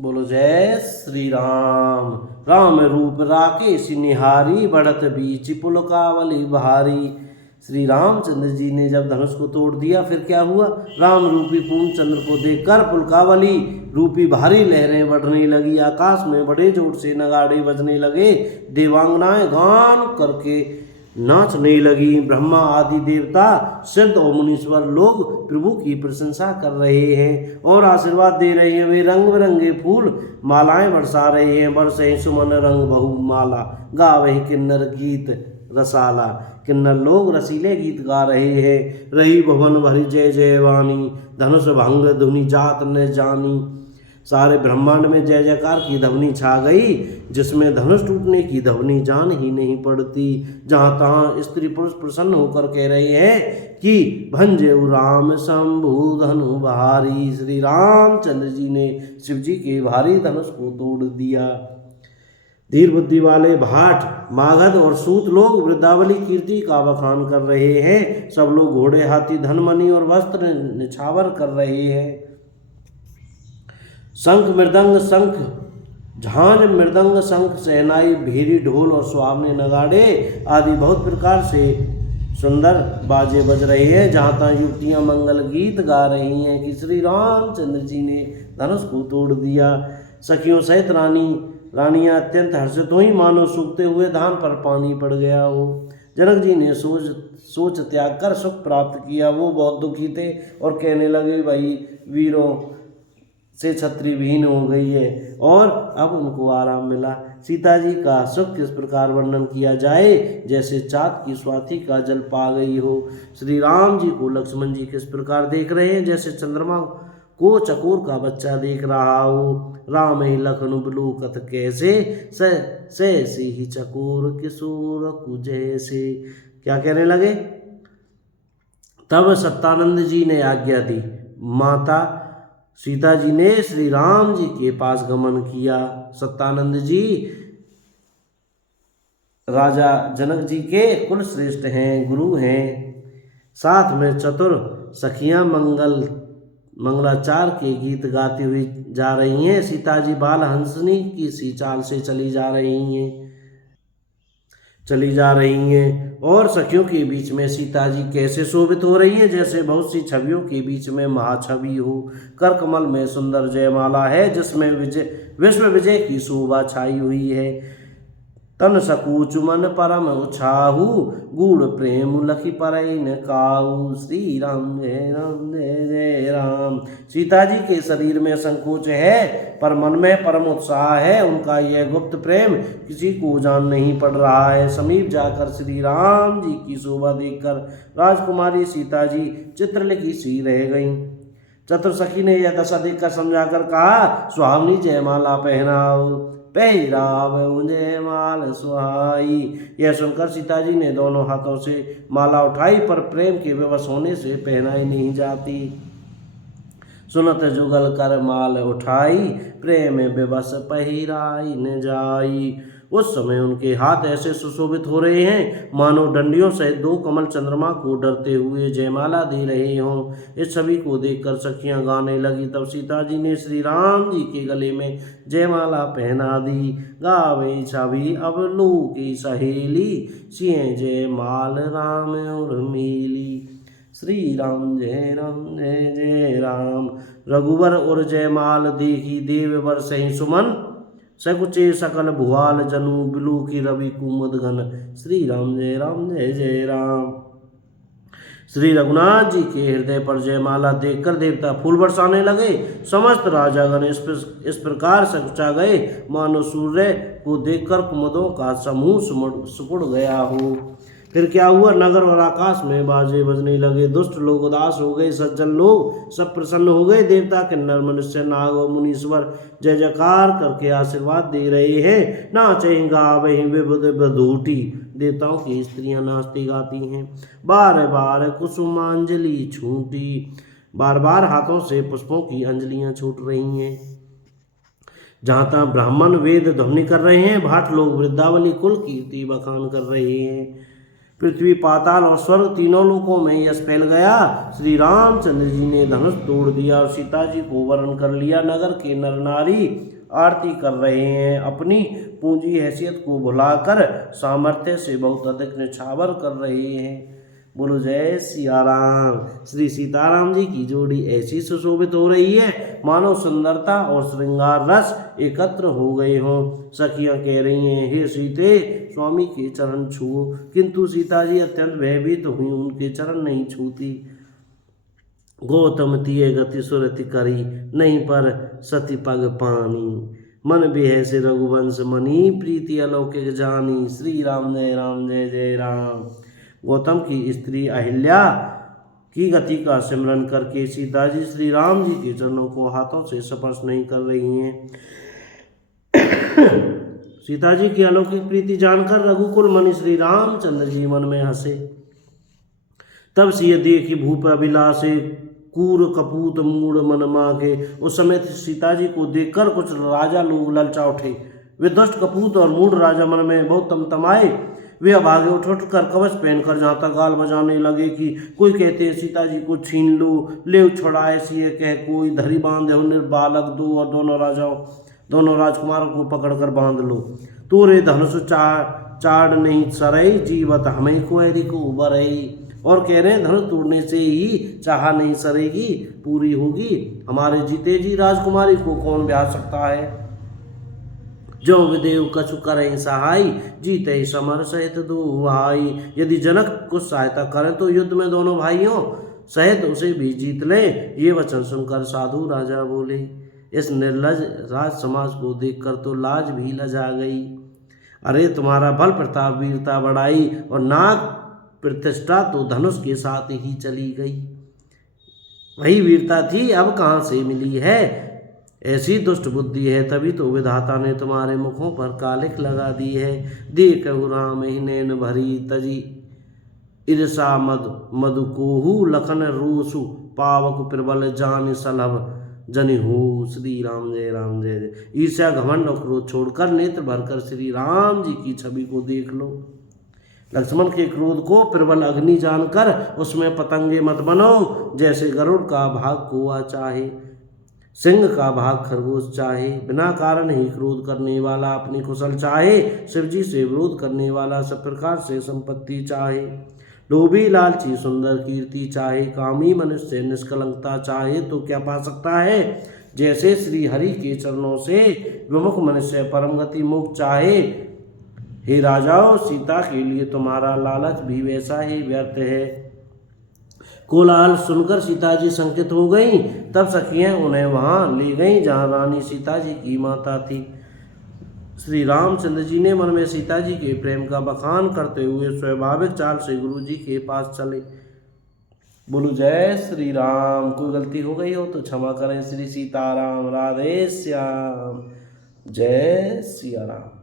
बोलो जय श्री राम। राम रूप राकेश निहारी, बढ़त बीच पुलकावली भारी। श्री रामचंद्र जी ने जब धनुष को तोड़ दिया फिर क्या हुआ? राम रूपी पूर्ण चंद्र को देखकर पुलकावली रूपी भारी लहरें बढ़ने लगी। आकाश में बड़े जोर से नगाड़े बजने लगे। देवांगनाएं गान करके नाचने लगी। ब्रह्मा आदि देवता, सिद्ध और मुनीश्वर लोग प्रभु की प्रशंसा कर रहे हैं और आशीर्वाद दे रहे हैं। वे रंग बिरंगे फूल मालाएं बरसा रहे हैं। बरसे सुमन रंग बहु माला, गावे किन्नर गीत रसाला। किन्नर लोग रसीले गीत गा रहे हैं। रही भवन भरी जय जय वाणी, धनुष भंग धुनि जात न जानी। सारे ब्रह्मांड में जय जयकार की ध्वनि छा गई, जिसमें धनुष टूटने की ध्वनि जान ही नहीं पड़ती। जहां तहां स्त्री पुरुष प्रसन्न होकर कह रहे हैं कि भंजे राम शंभु धनु भारी। श्री रामचंद्र जी ने शिव जी के भारी धनुष को तोड़ दिया। धीर बुद्धि वाले भाट, मागध और सूत लोग वृद्धावली कीर्ति का बखान कर रहे हैं। सब लोग घोड़े, हाथी, धन, मणि और वस्त्र निछावर कर रहे हैं। शंख मृदंग शंख झांझ मृदंग शंख सहनाई, भेरी ढोल और सुहावने नगाड़े आदि बहुत प्रकार से सुंदर बाजे बज रहे हैं। जहाँ तहाँ युवतियाँ मंगल गीत गा रही हैं कि श्री रामचंद्र जी ने धनुष को तोड़ दिया। सखियों सहित रानियाँ अत्यंत हर्षित हुई, मानो सूखते हुए धान पर पानी पड़ गया हो। जनक जी ने सोच त्याग कर सुख प्राप्त किया। वो बहुत दुखी थे और कहने लगे, भाई वीरों से छत्री विहीन हो गई है और अब उनको आराम मिला। सीता जी का सुख किस प्रकार वर्णन किया जाए, जैसे चाँद की स्वाति का जल पा गई हो। श्री राम जी को लक्ष्मण जी किस प्रकार देख रहे हैं, जैसे चंद्रमा को चकोर का बच्चा देख रहा हो। राम ही लखन बिलूकत कैसे, से ही चकोर किशोर कुजैसे। क्या कहने लगे? तब सत्यानंद जी ने आज्ञा दी। माता सीता जी ने श्री राम जी के पास गमन किया। सत्यानंद जी राजा जनक जी के कुल श्रेष्ठ हैं, गुरु हैं। साथ में चतुर सखियां मंगलाचार के गीत गाती हुई जा रही हैं। सीता जी बाल हंसनी की सी चाल से चली जा रही हैं और सखियों के बीच में सीता जी कैसे शोभित हो रही हैं, जैसे बहुत सी छवियों के बीच में महाछवि हो। कर कमल में सुंदर जयमाला है, जिसमें विश्व विजय की शोभा छाई हुई है। तन सकूच मन परम उछाहू, गूढ़ प्रेम लखी परई न काऊ। श्री राम जय राम जय जय राम। सीता जी के शरीर में संकोच है पर मन में परम उत्साह है। उनका यह गुप्त प्रेम किसी को जान नहीं पड़ रहा है। समीप जाकर श्री राम जी की शोभा देखकर राजकुमारी सीता जी चित्रलिखी सी रह गईं। चतुर्सखी ने यह दशा देखकर समझाकर कहा, सुहावनी जयमाला पहनाओ, पहराव जयमाल सुहाई। यह सुनकर सीता जी ने दोनों हाथों से माला उठाई, पर प्रेम के विवश होने से पहनाई नहीं जाती। सुनत जुगल कर माल उठाई, प्रेम विवश पहिराई न जाई। उस समय उनके हाथ ऐसे सुशोभित हो रहे हैं मानो डंडियों सहित दो कमल चंद्रमा को डरते हुए जयमाला दे रहे हों। इस छवि को देखकर सखियां गाने लगी। तब सीता जी ने श्री राम जी के गले में जयमाला पहना दी। गावे छवि अब लो की सहेली, सिंह जयमाल राम और मेली। श्री राम जय जय राम। रघुवर और जयमाल देखी देव बरसहि सुमन, सकुचे सकल भुआल जनु, बिलू की रवि कुमुद घन। श्री राम जय जय राम। श्री रघुनाथ जी के हृदय पर जयमाला देखकर देवता फूल बरसाने लगे। समस्त राजागण इस प्रकार सकुचा गए मानो सूर्य को देखकर कुमुदों का समूह सुपुड़ गया हो। फिर क्या हुआ? नगर और आकाश में बाजे बजने लगे। दुष्ट लोग उदास हो गए, सज्जन लोग सब प्रसन्न हो गए। देवता, किन्नर, मनुष्य, नाग और मुनीश्वर जय जयकार करके आशीर्वाद दे रहे हैं। नाचें गावें विबुध बधूटी, देवताओं की स्त्रियां नाचती गाती हैं। बार बार कुसुमांजलि छूटी, बार बार हाथों से पुष्पों की अंजलियां छूट रही हैं। जहाँ तहाँ ब्राह्मण वेद ध्वनि कर रहे हैं। भाट लोग वृद्धावली कुल कीर्ति बखान कर रहे हैं। पृथ्वी, पाताल और स्वर्ग तीनों लोकों में यश फैल गया। श्री रामचंद्र जी ने धनुष तोड़ दिया और सीता जी को वरण कर लिया। नगर के नर नारी आरती कर रहे हैं, अपनी पूंजी हैसियत को भुलाकर सामर्थ्य से बहुत अधिक निछावर कर रहे हैं। बोलो जय सिया राम। श्री सीताराम जी की जोड़ी ऐसी सुशोभित हो रही है मानो सुंदरता और श्रृंगार रस एकत्र हो गए हों। सखियां कह रही हैं, हे सीते स्वामी के चरण छुओ, किंतु सीता जी अत्यंत भयभीत हुई, उनके चरण नहीं छूती। गौतम तिये गति सुरति करी, नहीं पर सती पग पानी, मन बिह से रघुवंश मनी, प्रीति अलौकिक जानी। श्री राम जय जय राम। गौतम की स्त्री अहिल्या की गति का सिमरन करके सीता जी श्री राम जी के चरणों को हाथों से स्पर्श नहीं कर रही हैं। सीता जी की अलौकिक प्रीति जानकर रघुकुल मणि श्री रामचंद्र जी मन में हंसे। तब सिय देखी भूप अभिलाषे, कूर कपूत मूड मन मागे। उस समय सीता जी को देखकर कुछ राजा लोग ललचा उठे। वे दुष्ट कपूत और मूड राजा मन में बहुत तमतमाए। वे अब आगे उठ कर कवच पहनकर जहाँ तक गाल बजाने लगे कि कोई कहते हैं सीता जी को छीन लो, ले छुड़ाए सिए कह कोई, धरी बांधे हो निर्बालक दो, और दोनों राजकुमारों को पकड़कर बांध लो। तोरे धनुष चाड़ नहीं सरई, जीवत हमें कोयरी को उबरई। और कह रहे हैं धनुष तोड़ने से ही चाह नहीं सरेगी, पूरी होगी। हमारे जीते जी राजकुमारी को कौन ब्याह सकता है। जो विदेव कछु करें सहाय, जीते ही समर सहित दो भाई। यदि जनक कुछ सहायता करें तो युद्ध में दोनों भाइयों सहित उसे भी जीत ले। ये वचन सुनकर साधु राजा बोले। इस निर्लज राज समाज को देखकर तो लाज भी लजा गई। अरे तुम्हारा बल प्रताप वीरता बढ़ाई और नाग प्रतिष्ठा तो धनुष के साथ ही चली गई। वही वीरता थी अब कहाँ से मिली है। ऐसी दुष्ट बुद्धि है, तभी तो विधाता ने तुम्हारे मुखों पर कालिख लगा दी है। देखहु राम ही नैन भरी तजी, ईर्षा मधुकोहु लखन रोसु, पावक प्रबल जान सलभ जनि हो। श्री राम जय जय। ईर्ष्या घमंड और क्रोध छोड़कर नेत्र भरकर श्री राम जी की छवि को देख लो। लक्ष्मण के क्रोध को प्रबल अग्नि जानकर उसमें पतंगे मत बनो। जैसे गरुड़ का भाग कोआ चाहे, सिंह का भाग खरगोश चाहे, बिना कारण ही क्रोध करने वाला अपनी कुशल चाहे, शिवजी से विरोध करने वाला सब प्रकार से संपत्ति चाहे। लोभी लालची सुंदर कीर्ति चाहे, कामी मनुष्य निष्कलंकता चाहे तो क्या पा सकता है। जैसे श्री हरि के चरणों से विमुख मनुष्य परम गति मुक्त चाहे। हे राजाओं, सीता के लिए तुम्हारा लालच भी वैसा ही व्यर्थ है। कोलाहल सुनकर सीता जी संकित हो गईं। तब सखियां उन्हें वहां ले गईं जहां रानी सीता जी की माता थी। श्री रामचंद्र जी ने मन में सीता जी के प्रेम का बखान करते हुए स्वाभाविक चाल से गुरु जी के पास चले। बोलो जय श्री राम। कोई गलती हो गई हो तो क्षमा करें। श्री सीताराम। राधे श्याम। जय सिया राम।